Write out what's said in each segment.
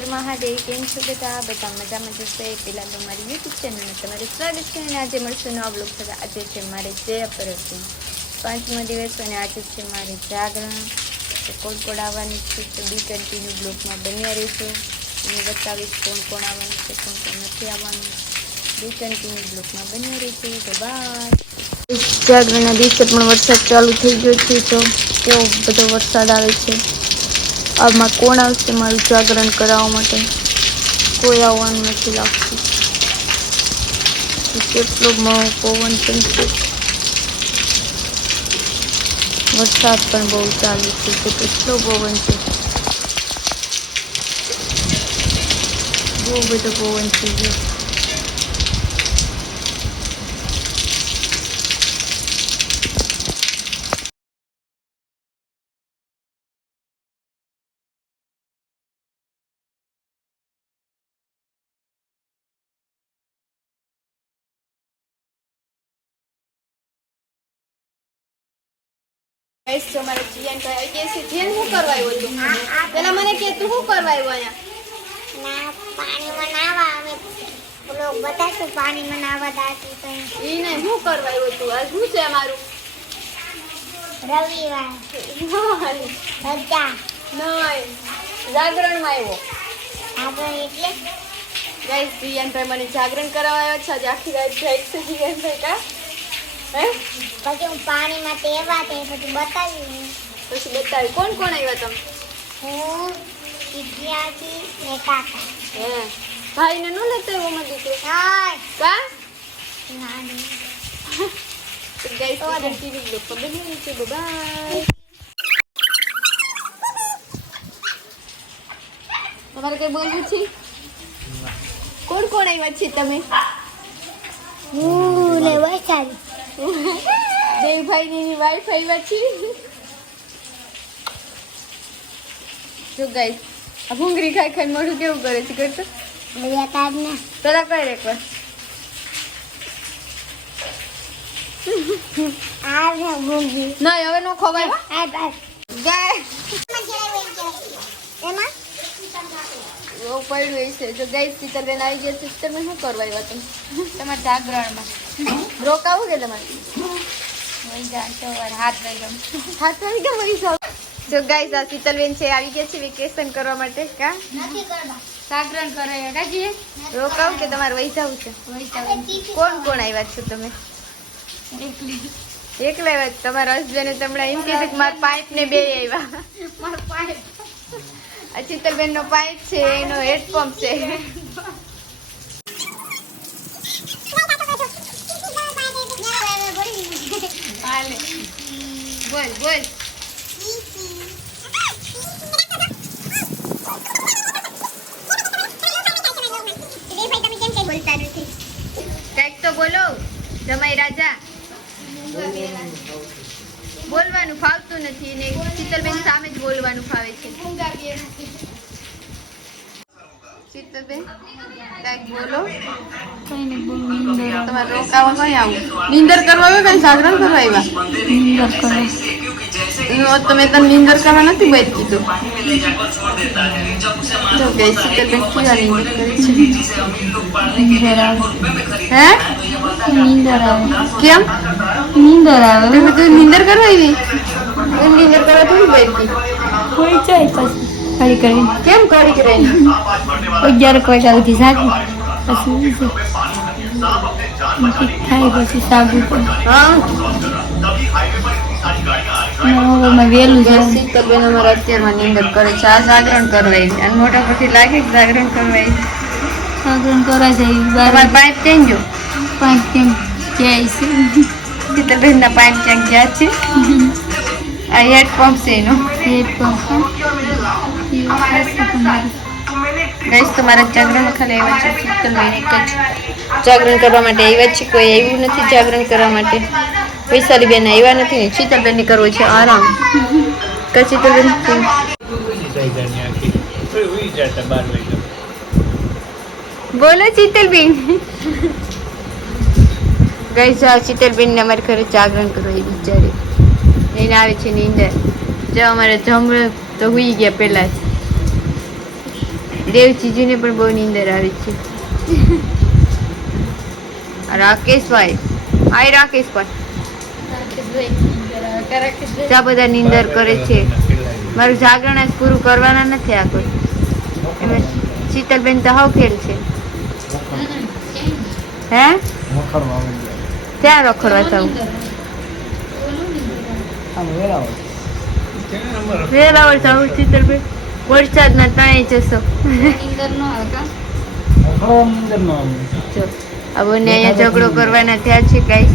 હર મહાદેવ કેમ છો બધા? બધા મજામાં જશે પહેલાં તો મારી યુટ્યુબ ચેનલને તમારે સ્વાગત છે અને આજે મળશે નવા બ્લોગ થતા આજે છે મારે જય પરસી પાંચમો દિવસ અને આજે છે મારે જાગરણ. તો કોણ આવવાની છે? તો બી કન્ટિન્યુ બ્લોગમાં બન્યા રહેજો. અને બતાવીશ કોણ કોણ આવવાનું છે, કોણ કોણ નથી આવવાનું. બી કન્ટિન્યુ બ્લોગમાં બન્યા રહેજો. તો બાય જાગરણના દિવસે પણ વરસાદ ચાલુ થઈ ગયો છે, તો કેવો બધો વરસાદ આવે છે? આમાં કોણ આવશે મારું જાગરણ કરાવવા માટે? કોઈ આવવાનું નથી લાગતું. કેટલો પવન છે વરસાદ પણ બહુ ચાલુ છે તો કેટલો પવન છે? બહુ બધો પવન છે જો. ગાઈસ જો મારે જીયાન કહે કે છે જીયાન શું કરવા આવ્યો તું? પેલા મને કે તું શું કરવા આવ્યો અહીંયા? ના પાણીમાં નાવા આવે. પેલો બતાવતો પાણીમાં નાવા દાતી કઈ ઈ નહીં શું કરવા આવ્યો તું? આ શું છે મારું રવિવાર. રજા. નહીં જાગરણમાં આવ્યો. આગળ એટલે? ગાઈસ જીયાનભાઈ મને જાગરણ કરાવવા આવ્યો છે. આજે આખી રાત જાય છે જીવનભાઈ કા? હે પછી હું પાણીમાં તેવા તે પછી બતાવ્યું પછી બતાવી. કોણ કોણ આવ્યા તમે? હું વિદ્યાર્થી ને કાકા. હે. ભાઈને નો લેતો એવો મને દીકરો? હા કા? નાની ગાઈસ કન્ટિન્યુ બ્લોગ પર બની છે. બાય તમારે કઈ બોલવું છે? કોણ કોણ આવ્યા છે તમે? હું ને વૈશાલી. દેવભાઈની વાઈફ આવ્યા છે જો ગાઈસ આ ભૂંગળી ખાઈ ખાઈ મોઢું કેવું કરે છે કરતો પેલા કઈ એકવાર. નહીં હવે નો ખવાય. ગાય એમાં ઓ પડ્યું છે. જો ગાઈસ શીતલબેન આવી ગયા છે શીતલબેન શું કરવા આવ્યા તમે તમારા જાગરણમાં. રોકાવું કે તમારે? હાથ મરી જાવ જો ગાઈસ આ શીતલબેન છે આવી ગયા છે વેકેશન કરવા માટે કા? જાગરણ કરે કાજી રોકાવું કે તમારે વહી જવું છે? કોણ કોણ આવ્યા છો તમે? એકલા. આવ્યા તમારા હસબેન્ડ તમને એમ કીધું કે મારા પાઇપ ને બે આવ્યા. આ શીતલબેન નો પાઇપ છે એનો હેડપંપ છે. બોલ બોલ કંઈક તો બોલો જમાઈ રાજા બોલવાનું ફાવતું નથી ને શીતલબેન સામે જ બોલવાનું ફાવે છે શીતલબેન કંઈક બોલો. તમારે રોકાવા કઈ આવું? નીંદર કરવા આવ્યો કઈ જાગરણ કરવા આવ્યા? તમે તને નીંદર કરવા નથી બેઠ કીધું. તો ગઈ કેવા નીંદર કરે છે? હે? કેમ? નિંદર આવે. તમે તો નિંદર કરવા આવી? એમ કરવા થોડી બેઠી કોઈ જાય પછી. ખાલી કરી કેમ કરી કરે અગિયાર વાગ્યા સુધી જાગી. પછી થાય પછી નવમાં વહેલું જાય શીતલબેન અમારા અત્યારમાં નિંદર કરે છે. આ જાગરણ કરવાય અને મોટા પરથી લાગે કે જાગરણ કરવા આવી જાગરણ કરવા જાય તમારા પાઇપ ક્યાં ગયો? પાંચ કેમ જાય છે? શીતલબેનના પાઇપ ક્યાંક ગયા છે? આ હેડ પંપ છે એનો. પેટ ગઈશ તમારા જાગરણ ખાલી આવ્યા છે જાગરણ કરવા માટે આવ્યા છે કોઈ આવ્યું નથી જાગરણ કરવા માટે. વૈશાલીબેન આવ્યા નથી ને શીતલબેનને કરવો છે આરામ. કઈ શીતલબેન? બોલો શીતલબેન. ગઈ જા શીતલબેન ને અમારે ઘરે જાગરણ કરો એ બિચારી. એને આવે છે નીંદર. જો અમારે જમણે તો હુઈ ગયા પહેલાં જ. દેવ જીજુને પણ બહુ નીંદર આવે છે. રાકેશભાઈ. હાય રાકેશભાઈ. ત્યાં બધા નીંદર કરે છે. મારું જાગરણ જ પૂરું કરવાના નથી આ કોઈ. એમાં શીતલબેન તો હાવ ખેલ છે. હે? ત્યાં રખડવા થવું? વેરાવળ થવું શીતલબેન? વરસાદમાં તણાઈ જશો જો આ બંને અહીંયા ઝઘડો કરવાના ત્યાં છે કઈ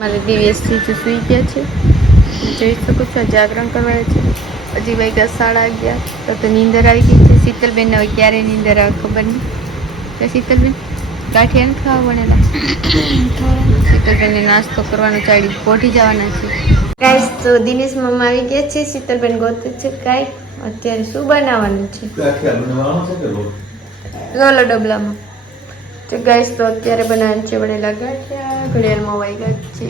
મારે દિવ્યશ્રી જે સુઈ ગયા છે. જોઈ શકો છો જાગરણ કરવા છે. હજી વાગ્યા સાડા અગિયાર. તો તો નીંદર આવી ગઈ છે. શીતલબેન હવે ક્યારે નીંદર આવે ખબર નહીં. શીતલબેન? ગાંઠિયા નથી ખાવા બનેલા શીતલબેનને નાસ્તો કરવાનો ચાડી પોઠી જવાના છે. ગાઈસ તો દિનેશ મમ્મા આવી ગયા છે શીતલબેન ગોતે છે કાઈ. અત્યારે શું બનાવવાનું છે? રોલો ડબલામાં. તો ગાઈસ તો અત્યારે બનાવવાનું છે વણેલા ગાંઠિયા ઘડિયાળમાં વાગ્યા છે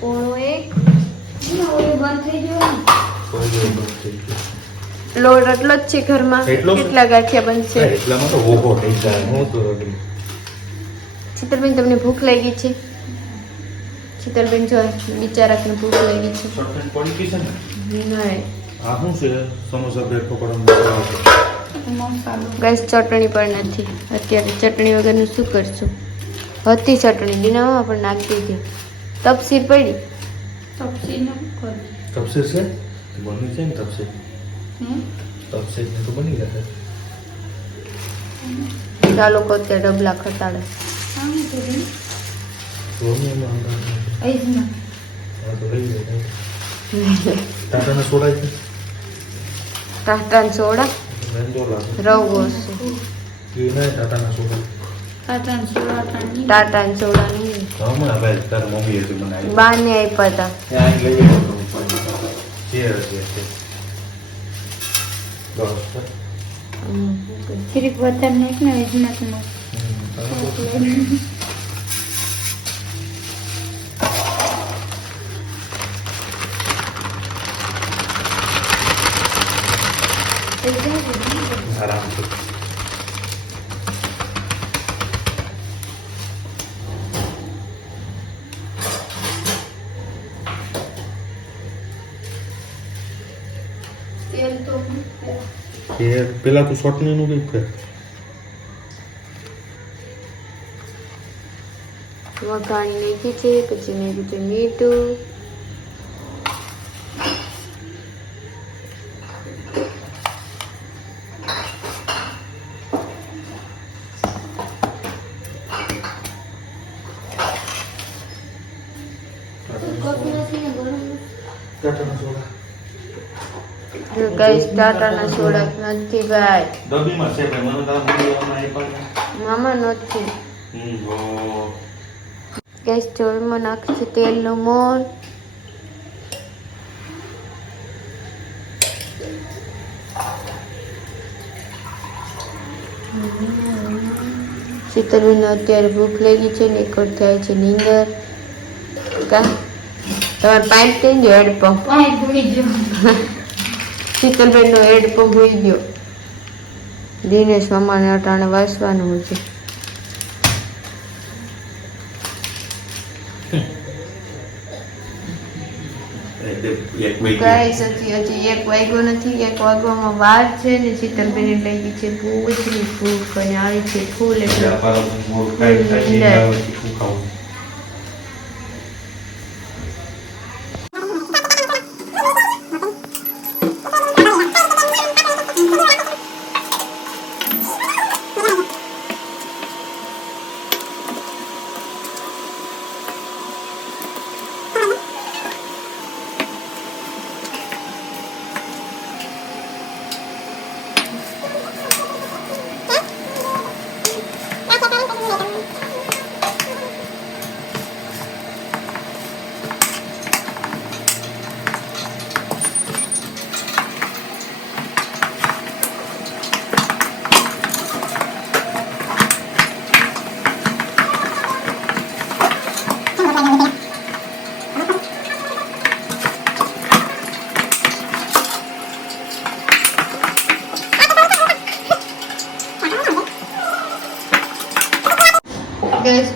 પોણો એક. લોડ એટલો જ છે ઘરમાં. કેટલા ગાંઠિયા બનશે. એટલામાં તો ઓહો થઈ જાય હું તો રગડી. શીતલબેન તમને ભૂખ લાગી છે? શીતલબેન જો બિચારાકને ભૂખ લાગી છે. ગાઈસ ચટણી પણ નથી. અત્યારે ચટણી વગરનું શું કરશું? હતી ચટણી દિનામાં પણ નાખી દીધી તપસીર પડી? તપસીર છે? બની છે ને તપસીર. તપસીર ને તો બની જશે. ચાલો લોકો અત્યારે ડબલા ખટાડે. હા તો લઈ લે ટાટાના સોડા છે? ટાટા સોડા? રવો છે ટાટાના સોડા. ટાટા સોડા નહીં હમણાં ભાઈ તારા મમ્મી હતી મને આવી બાને આપ્યા હતા. ત્યાં લઈ આવ્યો તો ઉપર. જે હશે તે. બસ બસ. હમ. ફરી વધારે નાખ ને વેજમાં હમ. આરામથી પેલા તું શોર્ટનું કઈ કર વઘાણી નાખી છે પછી મેં કીધું મીઠું ટાટાના સોડા જો ગાઈસ ટાટાના સોડા નથી ભાઈ ડબ્બીમાં છે ભાઈ મને તારા મમ્મી આમાં આપ્યા મામા નથી હમ હો. ગેસ ચોળમાં નાખી છે તેલનું મોણ. શીતલબેન અત્યારે ભૂખ લાગી છે ને એક થાય છે નીંદર. કા? તમારે પાઇપ થઈ ગયો. હેડપંપ શીતલબેન નો હેડપંપ ભૂલી ગયો. દિનેશ મામાને અટાણે વાસવાનું છે. એટલે એક વહી હજી એક વાગ્યો નથી એક વાગવામાં વાર છે ને શીતલબેન લઈ ગઈ છે બહુ જ ભૂખ અને આવી છે ફૂલ એટલે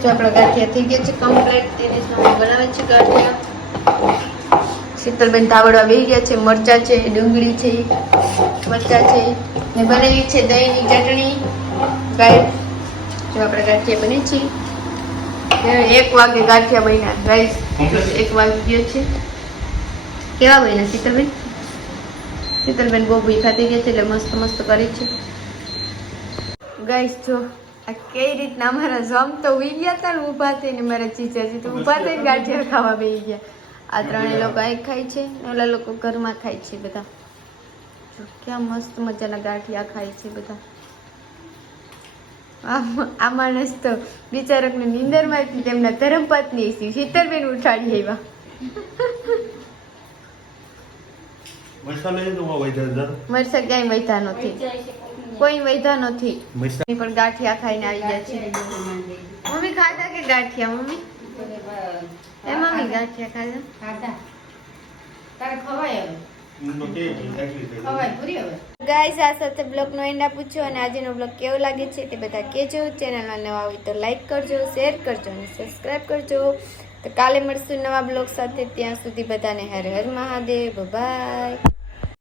જો આપણા ગાંઠિયા થઈ ગયા છે કમ્પ્લેટ તેને બનાવે છે ગાંઠિયા. શીતલબેન ધાવડવા બેહી ગયા છે, મરચા છે, ડુંગળી છે, મરચા છે. ને બનેલી છે દહીંની ચટણી. ગાય, જો આપણે ગાંઠિયા બને છે. એક વાગે ગાંઠિયા બન્યા. રાઈસ એક વાગી ગયો છે. કેવા બન્યા શીતલબેન? શીતલબેન બહુ ભૂખા થઈ ગયા છે એટલે મસ્ત મસ્ત કરી છે. ગાઈસ જો કઈ રીતના અમારા જમ તો ઉઈ ગયા હતા ને ઊભા થઈને મારા જીજાજી તો ઊભા થઈને ગાંઠિયા ખાવા બેસી ગયા. આ ત્રણેય લોકો અહીં ખાય છે ઓલા લોકો ઘરમાં ખાય છે બધા. ક્યાં મસ્ત મજાના ગાંઠિયા ખાય છે બધા. આ- આ માણસ તો બિચારકને નિંદરમાંથી તેમના ધર્મપત્ની શીતલબેન ઉઠાડી આવ્યા. તો મરસા ક્યાંય વૈધા નથી. કોઈ વૈધા નથી. મમ્મી પણ ગાંઠિયા ખાઈને આવી ગયા છે. મમ્મી ખાધા કે ગાંઠિયા મમ્મી? એ મમ્મી ગાંઠિયા ખાધા. ખાધા. તારે ખવાય હવે? ગાઈઝ આ સાથે બ્લોગનો એન્ડ આપું છું અને આજનો બ્લોગ કેવો લાગે છે તે બધા કહેજો. ચેનલમાં નવા હોય તો લાઈક કરજો શેર કરજો અને સબસ્ક્રાઈબ કરજો. તો કાલે મળશું નવા બ્લોગ સાથે. ત્યાં સુધી બધાને હર હર મહાદેવ. બાય